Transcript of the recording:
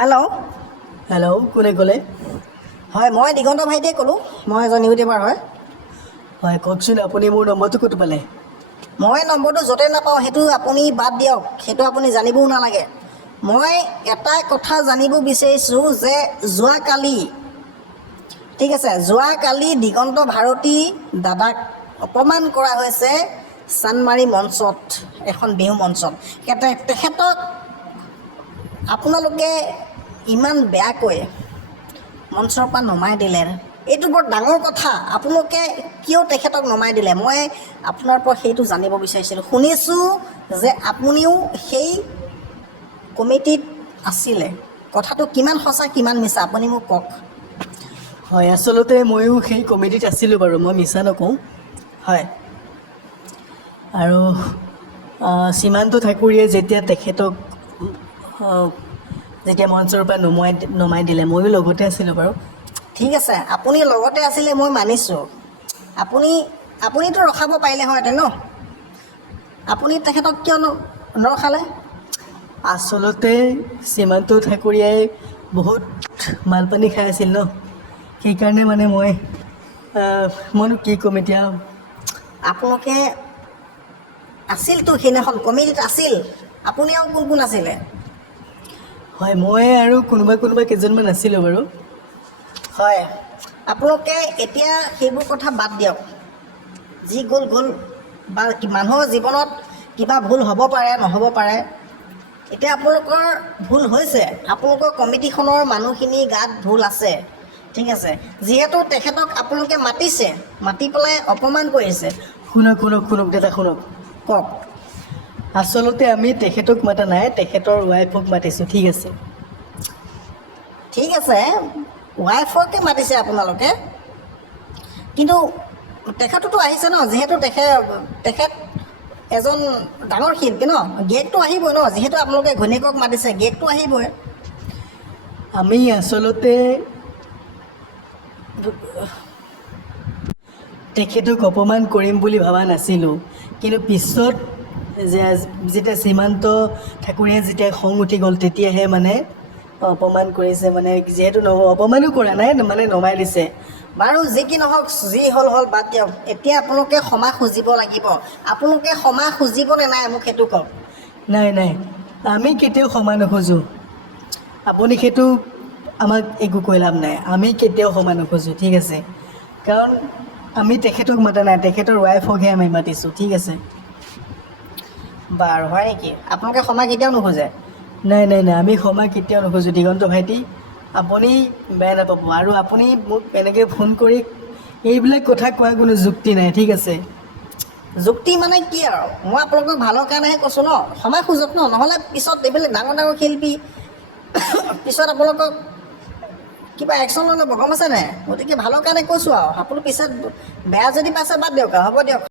Hello'. Hello' কোনে ক'লে? হয়, মই দিগন্ত ভাইটিয়ে ক'লোঁ। মই এজন ইউটিউবাৰ হয়। হয়, কওকচোন আপুনি মোৰ নম্বৰটো ক'ত পালে? মই নম্বৰটো য'তে নাপাওঁ সেইটো আপুনি বাদ দিয়ক, সেইটো আপুনি জানিবও নালাগে। মই এটাই কথা জানিব বিচাৰিছোঁ যে যোৱাকালি, ঠিক আছে, যোৱাকালি দিগন্ত ভাৰতী দাদাক অপমান কৰা হৈছে চানমাৰি মঞ্চত, এখন বিহু মঞ্চত। তেখেতক আপোনালোকে ইমান বেয়াকৈ মঞ্চৰ পৰা নমাই দিলে। এইটো বৰ ডাঙৰ কথা। আপোনালোকে কিয় তেখেতক নমাই দিলে? মই আপোনাৰ পৰা সেইটো জানিব বিচাৰিছিলোঁ। শুনিছোঁ যে আপুনিও সেই কমিটিত আছিলে। কথাটো কিমান সঁচা কিমান মিছা আপুনি মোক কওক। হয়, আচলতে ময়ো সেই কমিটিত আছিলোঁ বাৰু, মই মিছা নকওঁ। হয়। আৰু সীমান্ত ঠাকুৰীয়ে যেতিয়া তেখেতক যেতিয়া মঞ্চৰ পৰা নমাই দিলে, ময়ো লগতে আছিলোঁ বাৰু। ঠিক আছে, আপুনি লগতে আছিলে মই মানিছোঁ। আপুনিতো ৰখাব পাৰিলে হয়তে ন? আপুনি তেখেতক কিয় নৰখালে? আচলতে সীমান্ত ঠাকুৰীয়াই বহুত মালপানী খাই আছিল ন, সেইকাৰণে মানে মইনো কি ক'ম এতিয়া। আপোনালোকে আছিলতো, সেইদিনাখন কমিটিত আছিল। আপুনি আৰু কোন কোন আছিলে? হয়, মই আৰু কোনোবা কেইজনমান আছিলোঁ বাৰু। হয়, আপোনালোকে এতিয়া সেইবোৰ কথা বাদ দিয়ক। যি গ'ল গ'ল, বা মানুহৰ জীৱনত কিবা ভুল হ'ব পাৰে নহ'ব পাৰে। এতিয়া আপোনালোকৰ ভুল হৈছে, আপোনালোকৰ কমিটিখনৰ মানুহখিনি গাত ভুল আছে, ঠিক আছে। যিহেতু তেখেতক আপোনালোকে মাতিছে, মাতি পেলাই অপমান কৰিছে। শুনক দাদা শুনক। কওক। আচলতে আমি তেখেতক মাতা নাই, তেখেতৰ ৱাইফক মাতিছোঁ, ঠিক আছে। ঠিক আছে, ৱাইফকে মাতিছে আপোনালোকে, কিন্তু তেখেততো আহিছে ন। যিহেতু তেখেত এজন ডাঙৰ শিল্পী ন, গিয়েকটো আহিবই ন। যিহেতু আপোনালোকে ঘৈণীয়েকক মাতিছে, গিয়েকটো আহিবই। আমি আচলতে তেখেতক অপমান কৰিম বুলি ভবা নাছিলোঁ, কিন্তু পিছত যেতিয়া সীমান্ত ঠাকুৰীয়ে যেতিয়া খং উঠি গ'ল, তেতিয়াহে মানে অপমান কৰিছে। মানে যিহেতু অপমানো কৰা নাই, মানে নমাই দিছে। বাৰু যি কি নহওক, যি হ'ল হ'ল বাদ দিয়ক। এতিয়া আপোনালোকে ক্ষমা খুজিব লাগিব। আপোনালোকে ক্ষমা খুজিবনে নাই মোক সেইটো কওক। নাই, আমি কেতিয়াও ক্ষমা নোখোজোঁ। আপুনি সেইটো আমাক একো কৈ লাভ নাই। আমি কেতিয়াও ক্ষমা নোখোজোঁ, ঠিক আছে। কাৰণ আমি তেখেতক মাতা নাই, তেখেতৰ ৱাইফকহে আমি মাতিছোঁ, ঠিক আছে। বাৰু হয় নেকি? আপোনালোকে ক্ষমা কেতিয়াও নোখোজে? নাই, আমি ক্ষমা কেতিয়াও নোখোজোঁ দিগন্ত ভাইটি। আপুনি বেয়া নাপাব। আৰু আপুনি মোক এনেকৈ ফোন কৰি এইবিলাক কথা কোৱাৰ কোনো যুক্তি নাই, ঠিক আছে। যুক্তি মানে কি আৰু? মই আপোনালোকক ভালৰ কাৰণেহে কৈছোঁ ন। ক্ষমা খোজক ন, নহ'লে পিছত এইবিলাক ডাঙৰ শিল্পী পিছত আপোনালোকক কিবা একশ্যন লৈ ল'ব, গম আছে নাই? গতিকে ভালৰ কাৰণে কৈছোঁ আৰু। আপুনি পিছত বেয়া যদি পাইছে বাদ দিয়ক আৰু, হ'ব দিয়ক।